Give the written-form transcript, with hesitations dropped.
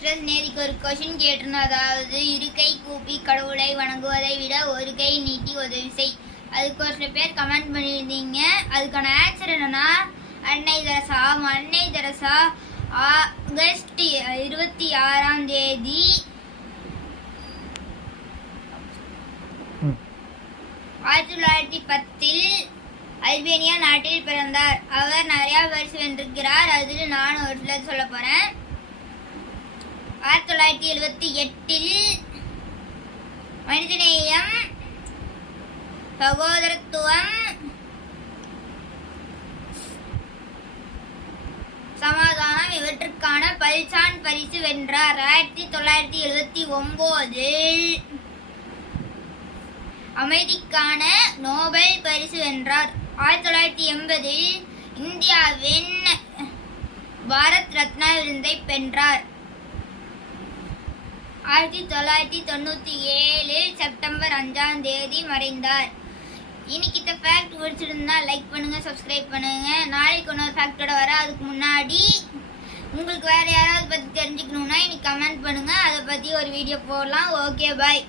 Express நேருக்கு ஒரு question கேட்டிருந்தோம். அதாவது இருக்கை கூப்பி கடவுளை வணங்குவதை விட ஒரு கை நீட்டி உதவி செய். அதுக்கு ஒரு சில பேர் கமெண்ட் பண்ணியிருந்தீங்க. அதுக்கான ஆன்சர் என்னன்னா அன்னை தெரசா. அன்னை தெரசா ஆகஸ்ட் 26ஆம் தேதி 1910 அல்பேனியா நாட்டில் பிறந்தார். அவர் நிறைய பரிசு வென்றிருக்கிறார். அதில் நான் ஒரு சிலர் சொல்ல போறேன். 1978 மனிதநேயம், சகோதரத்துவம், சமாதானம் இவற்றுக்கான பல்சான் பரிசு வென்றார். 1979 அமைதிக்கான நோபல் பரிசு வென்றார். 1980 இந்தியாவின் பாரத் ரத்னா விருதை வென்றார். 1997 செப்டம்பர் 5ஆம் தேதி மறைந்தார். இன்னைக்கு இந்த ஃபேக்ட் பிடிச்சிருந்தா லைக் பண்ணுங்க, சப்ஸ்கிரைப் பண்ணுங்க. நாளைக்கு இன்னொரு ஃபேக்டோட வர அதுக்கு முன்னாடி உங்களுக்கு வேற யாராவது பத்தி தெரிஞ்சுக்கணும்னா இன்னைக்கு கமெண்ட் பண்ணுங்க. அதை பத்தி ஒரு வீடியோ போடலாம். ஓகே, பாய்.